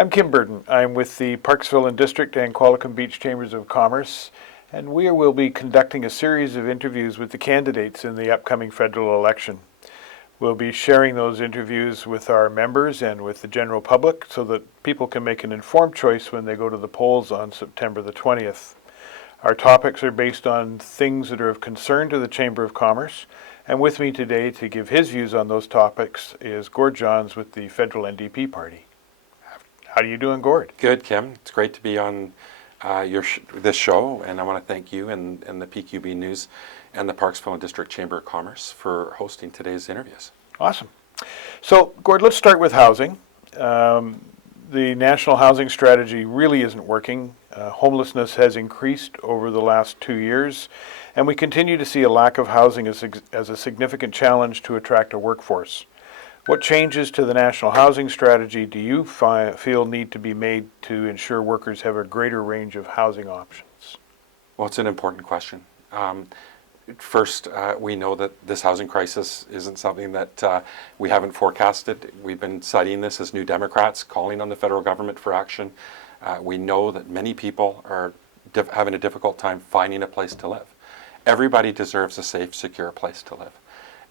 I'm Kim Burton. I'm with the Parksville and District and Qualicum Beach Chambers of Commerce, and we will be conducting a series of interviews with the candidates in the upcoming federal election. We'll be sharing those interviews with our members and with the general public so that people can make an informed choice when they go to the polls on September the 20th. Our topics are based on things that are of concern to the Chamber of Commerce, and with me today to give his views on those topics is Gord Johns with the federal NDP party. How are you doing, Gord? Good, Kim. It's great to be on this show, and I want to thank you and the PQB News and the Parksville and District Chamber of Commerce for hosting today's interviews. Awesome. So, Gord, let's start with housing. The national housing strategy really isn't working. Homelessness has increased over the last 2 years, and we continue to see a lack of housing as a significant challenge to attract a workforce. What changes to the national housing strategy do you feel need to be made to ensure workers have a greater range of housing options? Well, it's an important question. First, we know that this housing crisis isn't something that we haven't forecasted. We've been citing this as New Democrats, calling on the federal government for action. We know that many people are having a difficult time finding a place to live. Everybody deserves a safe, secure place to live.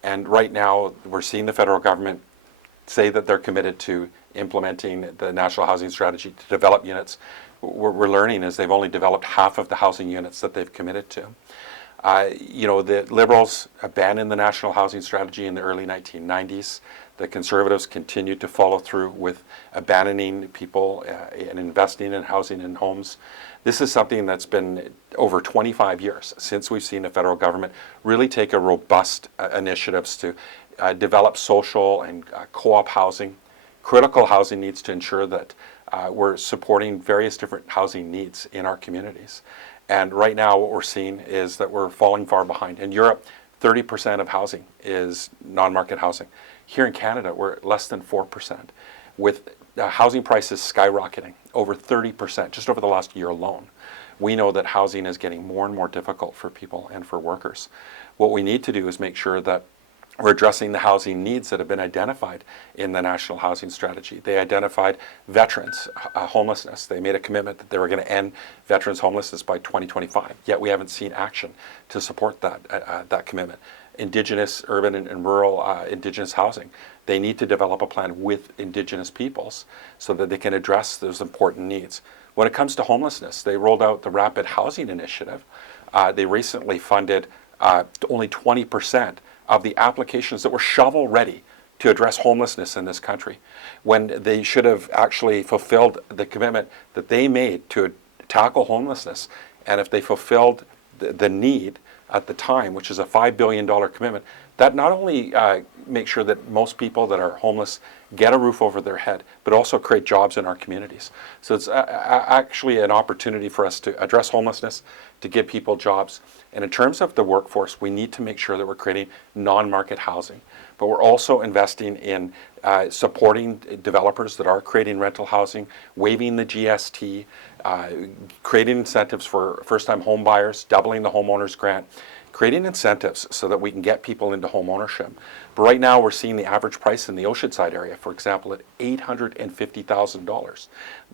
And right now, we're seeing the federal government say that they're committed to implementing the national housing strategy to develop units. What we're learning is they've only developed half of the housing units that they've committed to. The Liberals abandoned the national housing strategy in the early 1990s. The Conservatives continued to follow through with abandoning people and investing in housing and homes. This is something that's been over 25 years since we've seen the federal government really take a robust initiatives to develop social and co-op housing. Critical housing needs to ensure that we're supporting various different housing needs in our communities. And right now what we're seeing is that we're falling far behind. In Europe, 30% of housing is non-market housing. Here in Canada, we're less than 4%, with housing prices skyrocketing over 30% just over the last year alone. We know that housing is getting more and more difficult for people and for workers. What we need to do is make sure that we're addressing the housing needs that have been identified in the National Housing Strategy. They identified veterans homelessness. They made a commitment that they were going to end veterans homelessness by 2025, yet we haven't seen action to support that commitment. Indigenous, urban and rural Indigenous housing. They need to develop a plan with Indigenous peoples so that they can address those important needs. When it comes to homelessness, they rolled out the Rapid Housing Initiative. They recently funded only 20% of the applications that were shovel ready to address homelessness in this country, when they should have actually fulfilled the commitment that they made to tackle homelessness. And if they fulfilled the need at the time, which is a $5 billion commitment, that not only makes sure that most people that are homeless get a roof over their head, but also create jobs in our communities. So it's actually an opportunity for us to address homelessness, to give people jobs. And in terms of the workforce, we need to make sure that we're creating non-market housing. But we're also investing in supporting developers that are creating rental housing, waiving the GST, creating incentives for first-time home buyers, doubling the homeowners grant, creating incentives so that we can get people into home ownership. But right now we're seeing the average price in the Oceanside area, for example, at $850,000.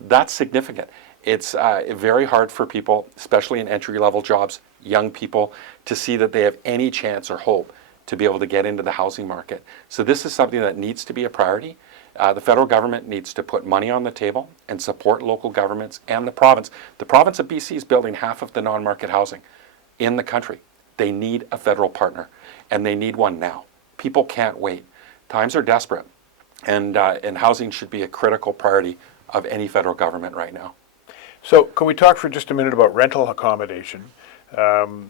That's significant. It's very hard for people, especially in entry-level jobs, young people, to see that they have any chance or hope to be able to get into the housing market. So this is something that needs to be a priority. The federal government needs to put money on the table and support local governments and the province. The province of BC is building half of the non-market housing in the country. They need a federal partner, and they need one now. People can't wait. Times are desperate, and housing should be a critical priority of any federal government right now. So can we talk for just a minute about rental accommodation? In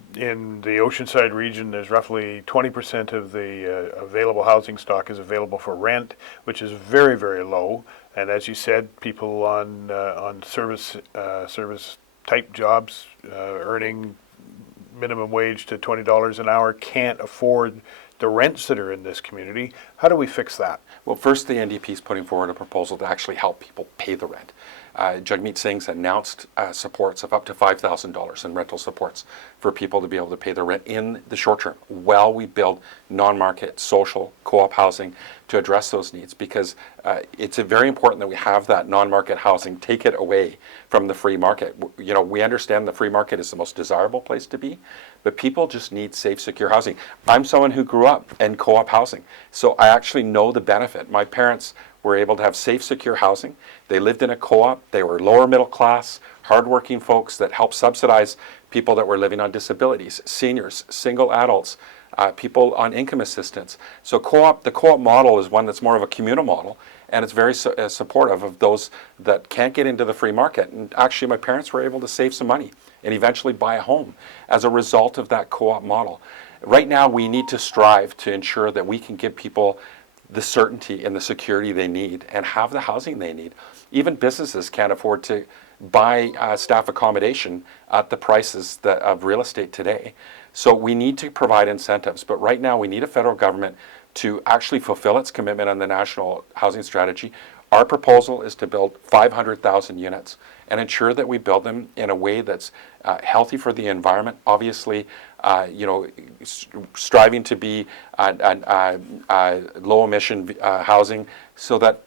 the Oceanside region, there's roughly 20% of the available housing stock is available for rent, which is very, very low. And as you said, people on service type jobs earning minimum wage to $20 an hour can't afford the rents that are in this community. How do we fix that? Well, first, the NDP is putting forward a proposal to actually help people pay the rent. Jagmeet Singh's announced supports of up to $5,000 in rental supports for people to be able to pay their rent in the short term while we build non-market, social, co-op housing to address those needs, because it's very important that we have that non-market housing, take it away from the free market. You know, we understand the free market is the most desirable place to be, but people just need safe, secure housing. I'm someone who grew up in co-op housing, so I actually know the benefit. My parents were able to have safe, secure housing. They lived in a co-op. They were lower middle class, hardworking folks that helped subsidize people that were living on disabilities, seniors, single adults, people on income assistance. So the co-op model is one that's more of a communal model, and it's very supportive of those that can't get into the free market. And actually, my parents were able to save some money and eventually buy a home as a result of that co-op model. Right now, we need to strive to ensure that we can give people the certainty and the security they need and have the housing they need. Even businesses can't afford to buy staff accommodation at the prices of real estate today. So we need to provide incentives, but right now we need a federal government to actually fulfill its commitment on the national housing strategy. Our proposal is to build 500,000 units and ensure that we build them in a way that's healthy for the environment. Obviously, striving to be low emission housing, so that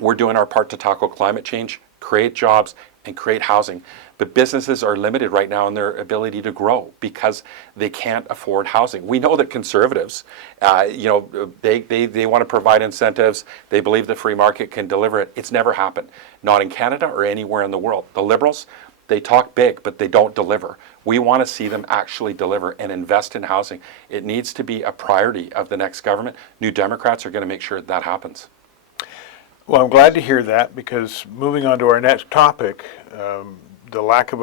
we're doing our part to tackle climate change, create jobs, and create housing. But businesses are limited right now in their ability to grow because they can't afford housing. We know that conservatives, they want to provide incentives. They believe the free market can deliver it. It's never happened, not in Canada or anywhere in the world. The Liberals, they talk big, but they don't deliver. We want to see them actually deliver and invest in housing. It needs to be a priority of the next government. New Democrats are going to make sure that happens. Well, I'm glad to hear that, because moving on to our next topic, the lack of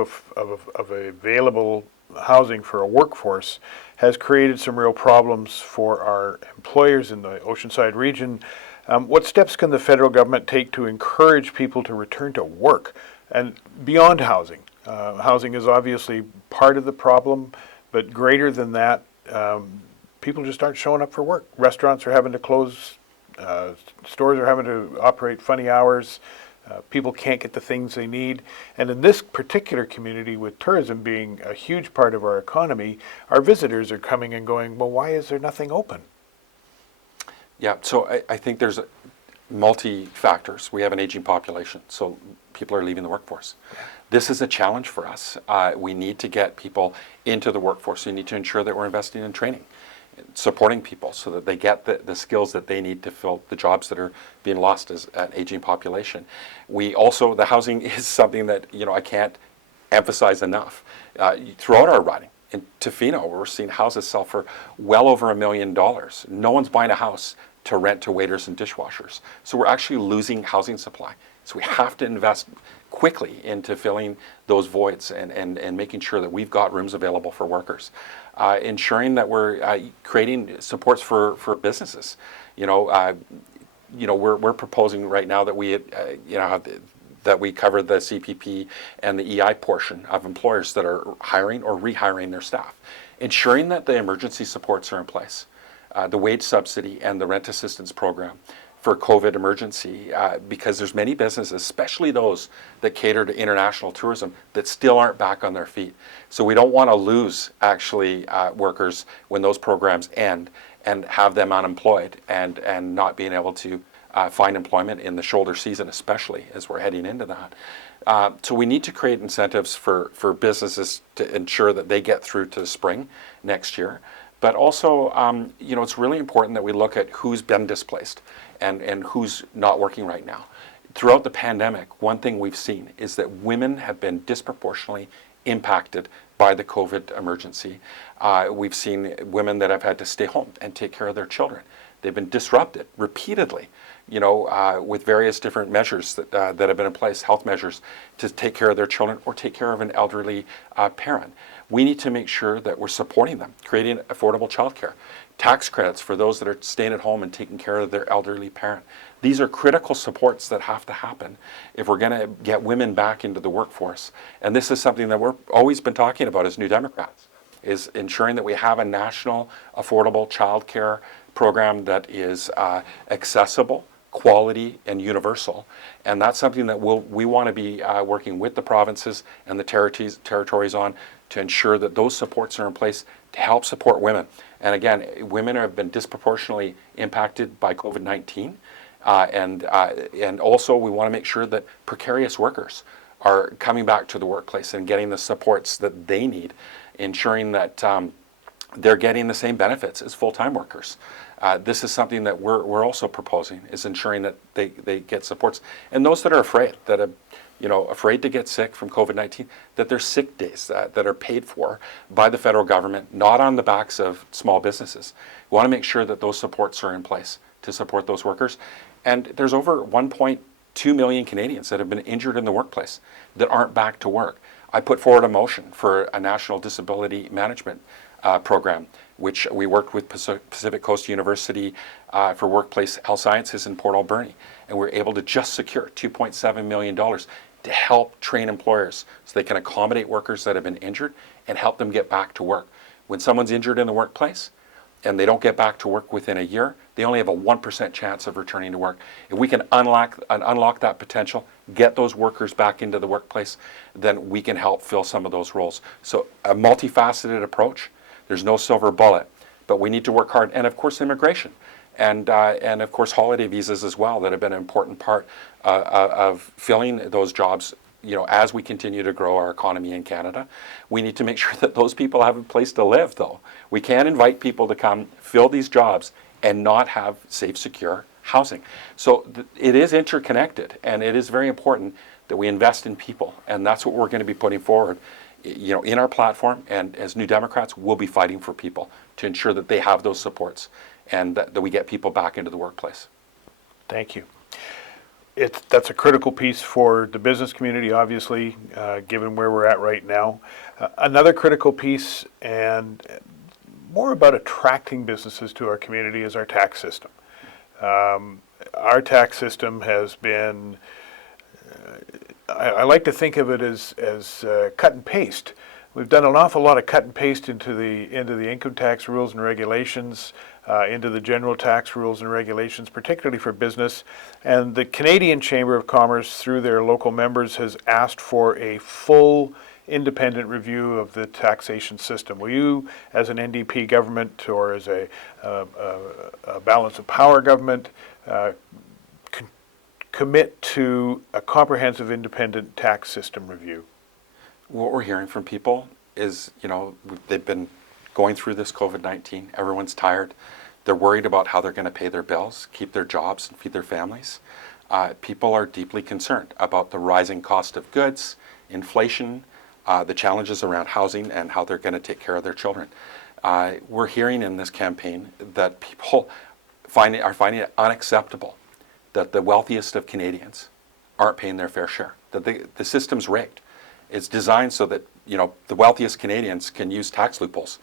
available housing for a workforce has created some real problems for our employers in the Oceanside region. What steps can the federal government take to encourage people to return to work? And beyond housing, housing is obviously part of the problem, but greater than that, people just aren't showing up for work. Restaurants are having to close. Stores are having to operate funny hours. People can't get the things they need. And in this particular community, with tourism being a huge part of our economy, our visitors are coming and going, well, why is there nothing open? Yeah, so I think there's multi-factors. We have an aging population, so people are leaving the workforce. This is a challenge for us. We need to get people into the workforce. We need to ensure that we're investing in training, supporting people so that they get the skills that they need to fill the jobs that are being lost as an aging population. We also, the housing is something that, I can't emphasize enough. Throughout our riding, in Tofino, we're seeing houses sell for well over $1 million. No one's buying a house to rent to waiters and dishwashers. So we're actually losing housing supply. So we have to invest quickly into filling those voids and making sure that we've got rooms available for workers. Ensuring that we're creating supports for businesses. We're proposing right now that we that we cover the CPP and the EI portion of employers that are hiring or rehiring their staff. Ensuring that the emergency supports are in place, the wage subsidy and the rent assistance program for COVID emergency, because there's many businesses, especially those that cater to international tourism, that still aren't back on their feet. So we don't want to lose actually workers when those programs end and have them unemployed and not being able to find employment in the shoulder season, especially as we're heading into that. So we need to create incentives for businesses to ensure that they get through to the spring next year. But also, it's really important that we look at who's been displaced and who's not working right now. Throughout the pandemic, one thing we've seen is that women have been disproportionately impacted by the COVID emergency. We've seen women that have had to stay home and take care of their children. They've been disrupted repeatedly, with various different measures that have been in place, health measures, to take care of their children or take care of an elderly parent. We need to make sure that we're supporting them, creating affordable childcare, tax credits for those that are staying at home and taking care of their elderly parent. These are critical supports that have to happen if we're going to get women back into the workforce. And this is something that we've always been talking about as New Democrats, is ensuring that we have a national affordable childcare program that is accessible quality, and universal. And that's something that we want to be working with the provinces and the territories on to ensure that those supports are in place to help support women. And again, women have been disproportionately impacted by COVID-19. And also we want to make sure that precarious workers are coming back to the workplace and getting the supports that they need, ensuring that they're getting the same benefits as full-time workers. This is something that we're also proposing, is ensuring that they get supports. And those that are afraid, that are afraid to get sick from COVID-19, that there's sick days that are paid for by the federal government, not on the backs of small businesses. We want to make sure that those supports are in place to support those workers. And there's over 1.2 million Canadians that have been injured in the workplace that aren't back to work. I put forward a motion for a national disability management program, which we worked with Pacific Coast University for Workplace Health Sciences in Port Alberni, and we were able to just secure $2.7 million to help train employers so they can accommodate workers that have been injured and help them get back to work. When someone's injured in the workplace and they don't get back to work within a year, they only have a 1% chance of returning to work. If we can unlock that potential, get those workers back into the workplace, then we can help fill some of those roles. So a multifaceted approach. There's no silver bullet, but we need to work hard. And of course, immigration. And of course, holiday visas as well that have been an important part of filling those jobs. As we continue to grow our economy in Canada, we need to make sure that those people have a place to live, though. We can't invite people to come fill these jobs and not have safe, secure housing. So it is interconnected, and it is very important that we invest in people, and that's what we're going to be putting forward in our platform. And as New Democrats, we'll be fighting for people to ensure that they have those supports and that we get people back into the workplace. Thank you. That's a critical piece for the business community, obviously, given where we're at right now. Another critical piece, and more about attracting businesses to our community, is our tax system. Our tax system has been, I like to think of it as cut and paste. We've done an awful lot of cut and paste into the income tax rules and regulations, into the general tax rules and regulations, particularly for business. And the Canadian Chamber of Commerce, through their local members, has asked for a full independent review of the taxation system. Will you, as an NDP government or as a balance of power government, commit to a comprehensive independent tax system review? What we're hearing from people is, they've been going through this COVID-19. Everyone's tired. They're worried about how they're going to pay their bills, keep their jobs, and feed their families. People are deeply concerned about the rising cost of goods, inflation, the challenges around housing, and how they're going to take care of their children. We're hearing in this campaign that people are finding it unacceptable that the wealthiest of Canadians aren't paying their fair share, that the system's rigged. It's designed so that the wealthiest Canadians can use tax loopholes,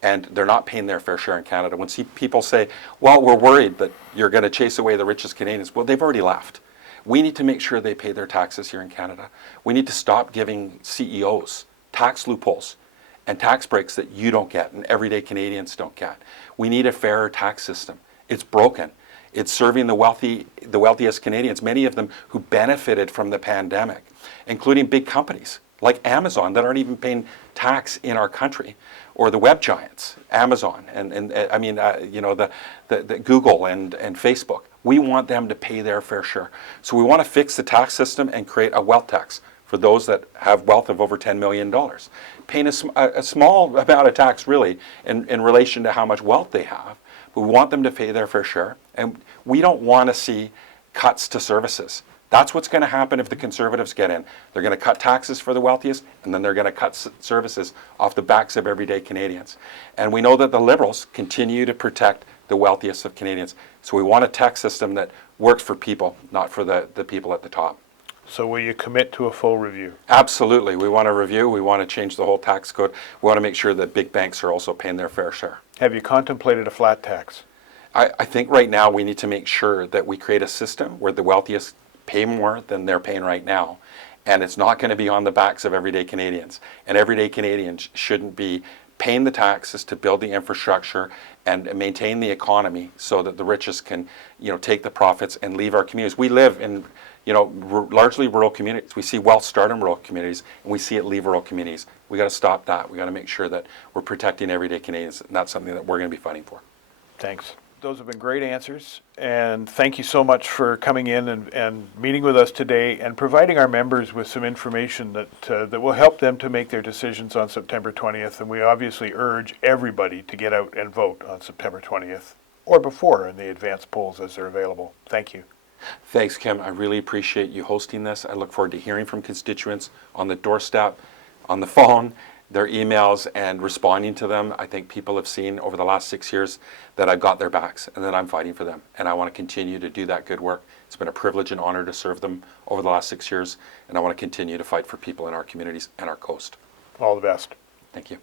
and they're not paying their fair share in Canada. When people say, well, we're worried that you're going to chase away the richest Canadians, well, they've already left. We need to make sure they pay their taxes here in Canada. We need to stop giving CEOs tax loopholes and tax breaks that you don't get and everyday Canadians don't get. We need a fairer tax system. It's broken. It's serving the wealthiest Canadians, many of them who benefited from the pandemic, including big companies like Amazon that aren't even paying tax in our country, or the web giants, Amazon and the Google and Facebook. We want them to pay their fair share. So we want to fix the tax system and create a wealth tax for those that have wealth of over $10 million, paying a small amount of tax really in relation to how much wealth they have. But we want them to pay their fair share, and we don't want to see cuts to services. That's what's going to happen if the Conservatives get in. They're going to cut taxes for the wealthiest, and then they're going to cut services off the backs of everyday Canadians. And we know that the Liberals continue to protect the wealthiest of Canadians. So we want a tax system that works for people, not for the people at the top. So will you commit to a full review? Absolutely. We want a review. We want to change the whole tax code. We want to make sure that big banks are also paying their fair share. Have you contemplated a flat tax? I think right now we need to make sure that we create a system where the wealthiest pay more than they're paying right now. And it's not going to be on the backs of everyday Canadians. And everyday Canadians shouldn't be paying the taxes to build the infrastructure and maintain the economy so that the richest can, take the profits and leave our communities. We live in, largely rural communities. We see wealth start in rural communities, and we see it leave rural communities. We got to stop that. We got to make sure that we're protecting everyday Canadians, and that's something that we're going to be fighting for. Thanks. Those have been great answers, and thank you so much for coming in and meeting with us today and providing our members with some information that will help them to make their decisions on September 20th. And we obviously urge everybody to get out and vote on September 20th or before in the advance polls as they're available. Thank you. Thanks, Kim. I really appreciate you hosting this. I look forward to hearing from constituents on the doorstep, on the phone, their emails, and responding to them. I think people have seen over the last 6 years that I've got their backs and that I'm fighting for them. And I want to continue to do that good work. It's been a privilege and honor to serve them over the last 6 years. And I want to continue to fight for people in our communities and our coast. All the best. Thank you.